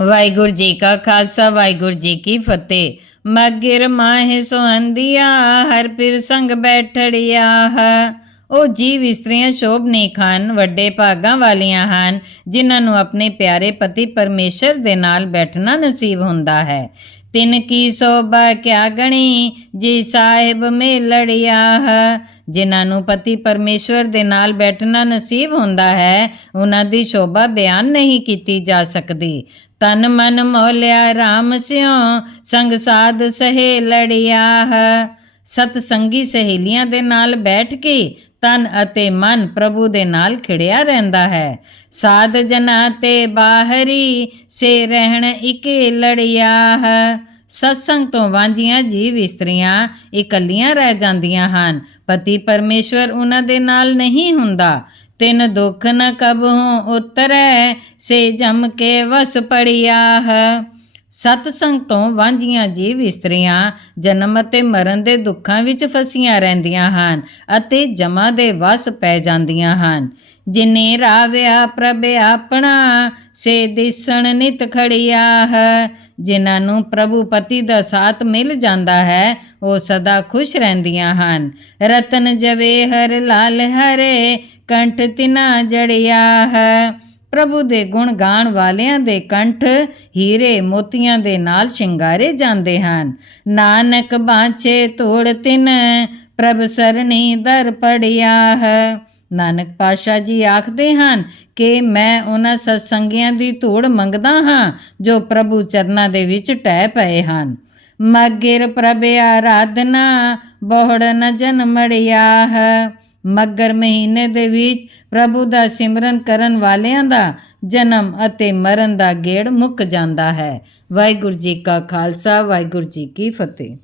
ਵਾਹਿਗੁਰੂ ਜੀ ਕਾ ਖਾਲਸਾ, ਵਾਹਿਗੁਰੂ ਜੀ ਕੀ ਫਤਿਹ। ਮਗਰ ਮਾਹਿ ਸੁਹੰਦੀਆ ਹਰ ਪਿਰ ਸੰਗ ਬੈਠੜਿਆ ਉਹ ਜੀਵ ਇਸਤਰੀਆਂ ਸ਼ੋਭਨੀਕ ਹਨ ਵੱਡੇ ਭਾਗਾਂ ਵਾਲੀਆਂ ਹਨ, ਜਿਨ੍ਹਾਂ ਨੂੰ ਆਪਣੇ ਪਿਆਰੇ ਪਤੀ ਪਰਮੇਸ਼ਰ ਦੇ ਨਾਲ ਬੈਠਣਾ ਨਸੀਬ ਹੁੰਦਾ ਹੈ। ਤਿਨ ਕੀ ਸੋਭਾ ਕਿਆ ਗਣੀ ਜੀ ਸਾਹਿਬ ਮੇ ਲੜਿਆ ਜਿਨ੍ਹਾਂ ਨੂੰ ਪਤੀ ਪਰਮੇਸ਼ਵਰ ਦੇ ਨਾਲ ਬੈਠਣਾ ਨਸੀਬ ਹੁੰਦਾ ਹੈ, ਉਹਨਾਂ ਦੀ ਸ਼ੋਭਾ ਬਿਆਨ ਨਹੀਂ ਕੀਤੀ ਜਾ ਸਕਦੀ। ਤਨ ਮਨ ਮੋਲਿਆ RAM ਸਿਉ, ਸੰਗ ਸਾਧ ਸਹੇ ਲੜਿਆ ਸਤ ਸੰਗੀ ਸਹੇਲੀਆਂ ਦੇ ਨਾਲ ਬੈਠ ਕੇ ਤਨ ਅਤੇ ਮਨ ਪ੍ਰਭੂ ਦੇ ਨਾਲ ਖਿੜਿਆ ਰਹਿੰਦਾ ਹੈ। ਸਾਧ ਜਨਾ ਤੇ ਬਾਹਰੀ, ਸੇ ਰਹਿਣ ਇਕੇ ਲੜਿਆ ਸਤਸੰਗ ਤੋਂ ਵਾਂਝੀਆਂ ਜੀਵ ਇਸਤਰੀਆਂ ਇਕੱਲੀਆਂ ਰਹਿ ਜਾਂਦੀਆਂ ਹਨ। ਪਤੀ ਪਰਮੇਸ਼ਵਰ ਉਹਨਾਂ ਦੇ ਨਾਲ ਨਹੀਂ ਹੁੰਦਾ। ਤਿਨ ਦੁੱਖ ਨ ਕਬਹੂ ਉਤਰੈ, ਸੇ ਜਮ ਕੇ ਵਸ ਪੜਿਆ ਸਤਸੰਗ ਤੋਂ ਵਾਂਝੀਆਂ ਜੀਵ ਇਸਤਰੀਆਂ ਜਨਮ ਅਤੇ ਮਰਨ ਦੇ ਦੁੱਖਾਂ ਵਿੱਚ ਫਸੀਆਂ ਰਹਿੰਦੀਆਂ ਹਨ ਅਤੇ ਜਮਾ ਦੇ ਵਸ ਪੈ ਜਾਂਦੀਆਂ ਹਨ। ਜਿਨੇ ਰਾਵਿਆ ਪ੍ਰਭ ਆਪਣਾ, ਸੇ ਦਿਸਣ ਨਿਤ ਖੜਿਆ ਹੈ। ਜਿਨ੍ਹਾਂ ਨੂੰ ਪ੍ਰਭੂ ਪਤੀ ਦਾ ਸਾਥ ਮਿਲ ਜਾਂਦਾ ਹੈ, ਉਹ ਸਦਾ ਖੁਸ਼ ਰਹਿੰਦੀਆਂ ਹਨ। ਰਤਨ ਜਵੇ ਹਰ ਲਾਲ ਹਰੇ, ਕੰਠ ਤਿਨਾ ਜੜਿਆ ਹੈ। ਪ੍ਰਭੂ ਦੇ ਗੁਣ ਗਾਣ ਵਾਲਿਆਂ ਦੇ ਕੰਠ ਹੀਰੇ ਮੋਤੀਆਂ ਦੇ ਨਾਲ ਸ਼ਿੰਗਾਰੇ ਜਾਂਦੇ ਹਨ। ਨਾਨਕ ਬਾਛੇ ਤੋੜ ਤਿਨ, ਪ੍ਰਭ ਸਰਣੀ ਦਰ ਪੜਿਆ ਹੈ ਨਾਨਕ ਪਾਸ਼ਾ ਜੀ ਆਖਦੇ ਹਨ ਕਿ ਮੈਂ ਉਹਨਾਂ ਸਤਸੰਗੀਆਂ ਦੀ ਧੂੜ ਮੰਗਦਾ ਹਾਂ ਜੋ ਪ੍ਰਭੂ ਚਰਨਾਂ ਦੇ ਵਿੱਚ ਟਹਿ ਪਏ ਹਨ। ਮਗਰ ਪ੍ਰਭ ਆਰਾਧਨਾ, ਬਹੁੜ ਨ ਜਨਮੜਿਆ ਹੈ ਮਗਰ ਮਹੀਨੇ ਦੇ ਵਿੱਚ ਪ੍ਰਭੂ ਦਾ ਸਿਮਰਨ ਕਰਨ ਵਾਲਿਆਂ ਦਾ ਜਨਮ ਅਤੇ ਮਰਨ ਦਾ ਗੇੜ ਮੁੱਕ ਜਾਂਦਾ ਹੈ। ਵਾਹਿਗੁਰੂ ਜੀ ਕਾ ਖਾਲਸਾ, ਵਾਹਿਗੁਰੂ ਜੀ ਕੀ ਫਤਿਹ।